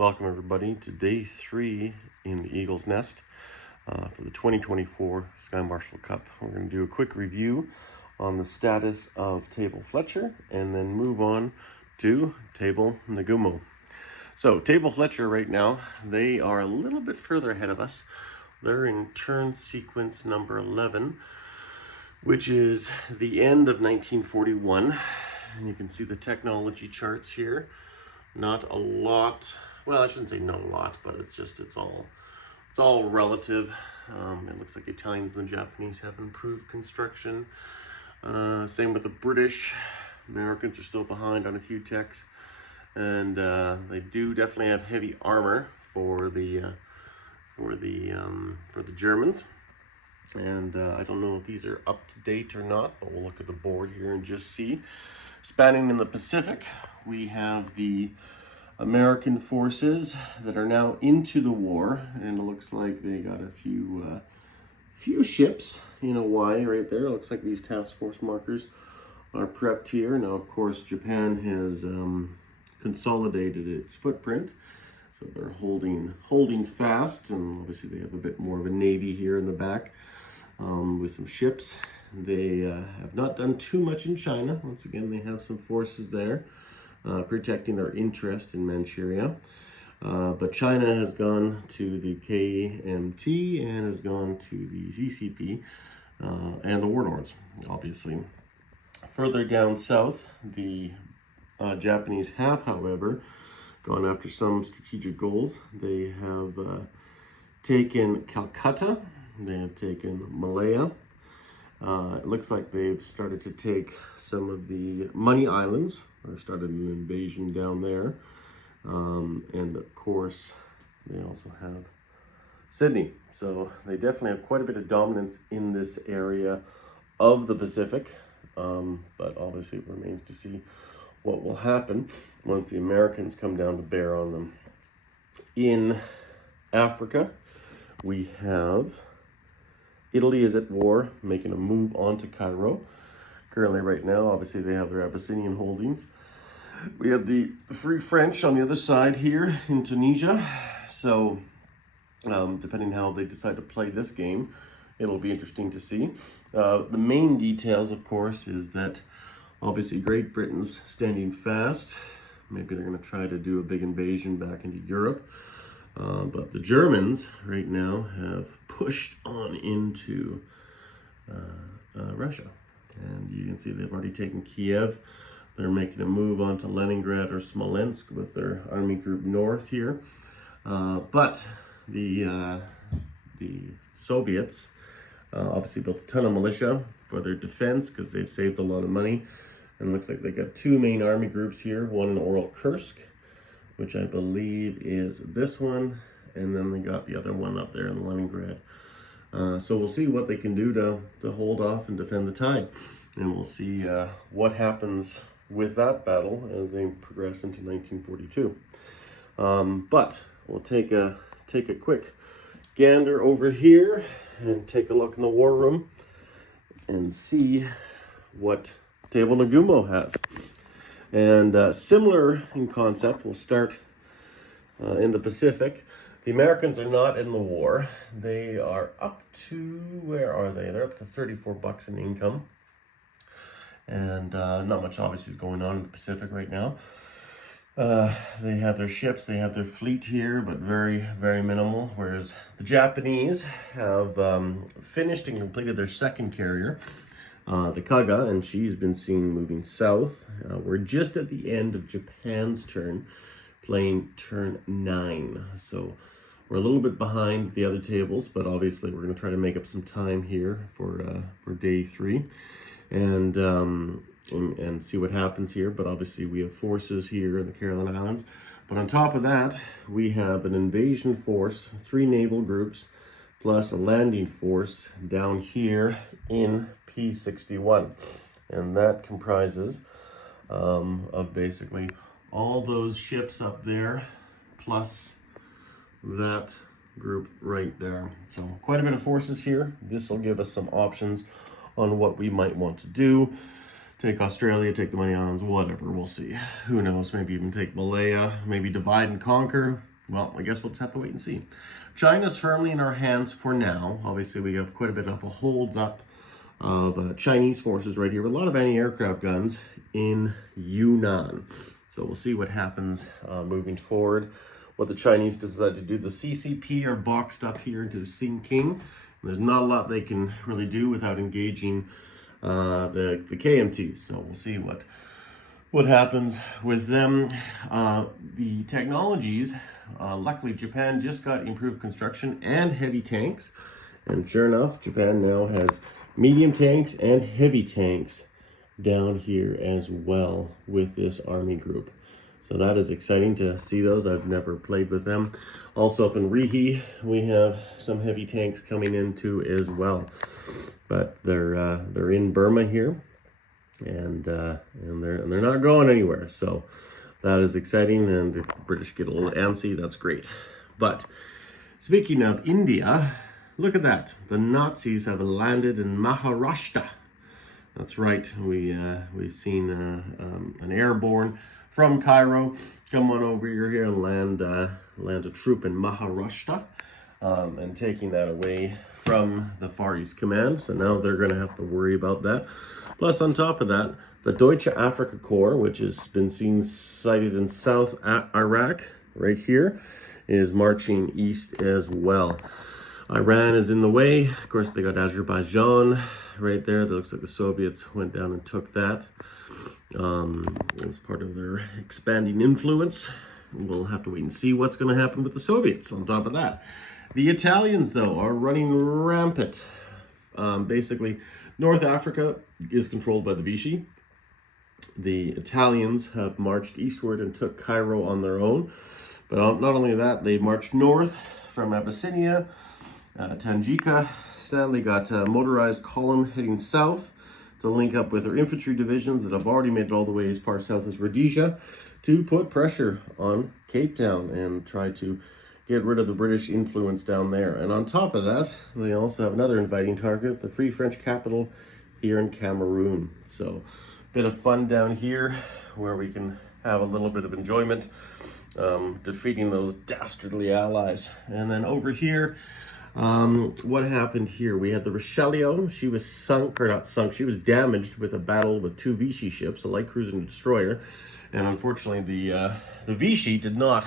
Welcome everybody to day 3 in the Eagle's Nest for the 2024 Sky Marshal Cup. We're going to do a quick review on the status of Table Fletcher and then move on to Table Nagumo. So Table Fletcher right now, they are a little bit further ahead of us. They're in turn sequence number 11, which is the end of 1941. And you can see the technology charts here. Not a lot. Well, I shouldn't say not a lot, but it's all relative. It looks like the Italians and the Japanese have improved construction. Same with the British. Americans are still behind on a few techs, and they do definitely have heavy armor for the Germans. And I don't know if these are up to date or not, but we'll look at the board here and just see. Spanning in the Pacific, we have the American forces that are now into the war, and it looks like they got a few ships in Hawaii right there. It looks like these task force markers are prepped here. Now, of course, Japan has consolidated its footprint, so they're holding fast, and obviously they have a bit more of a navy here in the back with some ships. They have not done too much in China. Once again, they have some forces there protecting their interest in Manchuria. But China has gone to the KMT and has gone to the ZCP and the warlords, obviously. Further down south, the Japanese have, however, gone after some strategic goals. They have taken Calcutta. They have taken Malaya. It looks like they've started to take some of the Money Islands, or started an invasion down there. And of course, they also have Sydney. So they definitely have quite a bit of dominance in this area of the Pacific. But obviously it remains to see what will happen once the Americans come down to bear on them. In Africa, we have Italy is at war, making a move onto Cairo. Currently, right now, obviously, they have their Abyssinian holdings. We have the Free French on the other side here in Tunisia. So, depending how they decide to play this game, it'll be interesting to see. The main details, of course, is that obviously Great Britain's standing fast. Maybe they're going to try to do a big invasion back into Europe. But the Germans right now have pushed on into Russia. And you can see they've already taken Kiev. They're making a move onto Leningrad or Smolensk with their army group north here. But the Soviets obviously built a ton of militia for their defense because they've saved a lot of money. And it looks like they got two main army groups here, one in Oral Kursk, which I believe is this one, and then they got the other one up there in Leningrad. So we'll see what they can do to hold off and defend the tide, and we'll see what happens with that battle as they progress into 1942. But we'll take a quick gander over here and take a look in the war room and see what Table Nagumo has. And similar in concept, we'll start in the Pacific. The Americans are not in the war. They are up to, where are they? They're up to $34 in income. And not much obviously is going on in the Pacific right now. They have their ships, they have their fleet here, but very, very minimal. Whereas the Japanese have finished and completed their second carrier, the Kaga, and she's been seen moving south. We're just at the end of Japan's turn, playing turn 9. So we're a little bit behind the other tables, but obviously we're going to try to make up some time here for day 3 and see what happens here. But obviously we have forces here in the Caroline Islands. But on top of that, we have an invasion force, 3 naval groups, plus a landing force down here in P61, and that comprises of basically all those ships up there plus that group right there. So quite a bit of forces here. This will give us some options on what we might want to do. Take Australia, take the Money Islands, whatever, we'll see. Who knows, maybe even take Malaya, maybe divide and conquer. well, I guess we'll just have to wait and see. China's firmly in our hands for now. Obviously, we have quite a bit of a holds up of Chinese forces right here with a lot of anti-aircraft guns in Yunnan. So we'll see what happens moving forward. What the Chinese decide to do. The CCP are boxed up here into Sinking. There's not a lot they can really do without engaging the KMT. So we'll see what happens with them. The technologies, luckily Japan just got improved construction and heavy tanks. And sure enough, Japan now has medium tanks and heavy tanks down here as well with this army group. So that is exciting to see those. I've never played with them. Also up in Rihi, we have some heavy tanks coming in too as well. But they're in Burma here, and they're not going anywhere. So that is exciting. And if the British get a little antsy, that's great. But speaking of India, look at that. The Nazis have landed in Maharashtra. That's right. We've seen an airborne from Cairo come on over here and land a troop in Maharashtra, and taking that away from the Far East Command. So now they're going to have to worry about that. Plus, on top of that, the Deutsche Afrika Korps, which has been seen sighted in South Iraq, right here, is marching east as well. Iran is in the way. Of course, they got Azerbaijan right there. That looks like the Soviets went down and took that. As part of their expanding influence. We'll have to wait and see what's going to happen with the Soviets on top of that. The Italians, though, are running rampant. Basically, North Africa is controlled by the Vichy. The Italians have marched eastward and took Cairo on their own. But not only that, they marched north from Abyssinia, Tangika. They got a motorized column heading south to link up with their infantry divisions that have already made it all the way as far south as Rhodesia to put pressure on Cape Town and try to get rid of the British influence down there. And on top of that, they also have another inviting target, the Free French capital here in Cameroon. So bit of fun down here where we can have a little bit of enjoyment defeating those dastardly allies. And then over here, what happened here? We had the Richelieu. She was sunk, or not sunk, she was damaged with a battle with two Vichy ships, a light cruiser and a destroyer. And unfortunately, the Vichy did not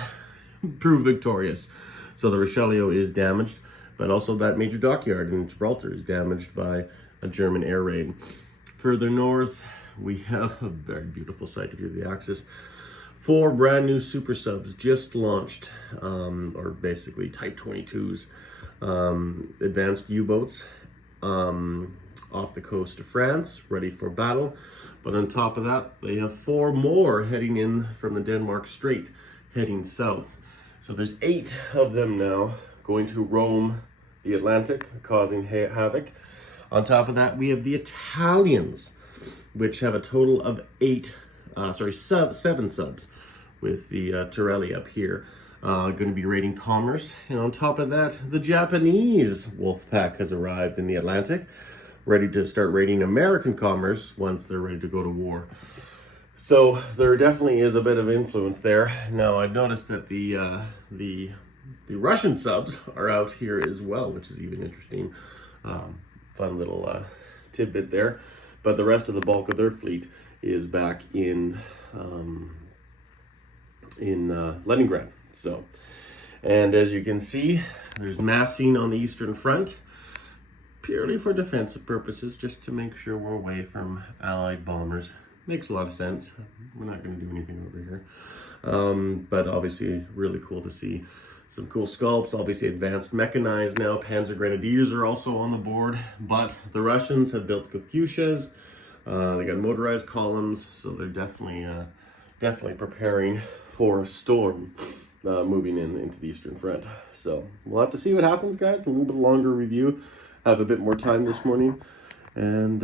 prove victorious. So the Richelieu is damaged, but also that major dockyard in Gibraltar is damaged by a German air raid. Further north, we have a very beautiful sight if you're the Axis. 4 brand new super subs just launched, or basically Type 22s. Advanced U-boats off the coast of France, ready for battle. But on top of that, they have 4 more heading in from the Denmark Strait, heading south. So there's 8 of them now going to roam the Atlantic, causing havoc. On top of that, we have the Italians, which have a total of 7 subs with the Torelli up here. Going to be raiding commerce. And on top of that, the Japanese wolf pack has arrived in the Atlantic, ready to start raiding American commerce once they're ready to go to war. So there definitely is a bit of influence there. Now, I've noticed that the Russian subs are out here as well, which is even interesting. Fun little tidbit there. But the rest of the bulk of their fleet is back in Leningrad. So, and as you can see, there's massing on the Eastern Front, purely for defensive purposes, just to make sure we're away from Allied bombers. Makes a lot of sense. We're not going to do anything over here. But obviously, really cool to see some cool sculpts. Obviously, advanced mechanized now. Panzer Grenadiers are also on the board. But the Russians have built Katyushas. They got motorized columns, so they're definitely preparing for a storm. Moving into the Eastern Front. So we'll have to see what happens, guys. A little bit longer review. I have a bit more time this morning. And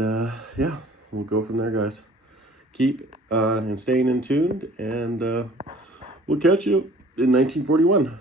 yeah, we'll go from there, guys. Keep and staying in tuned, and we'll catch you in 1941.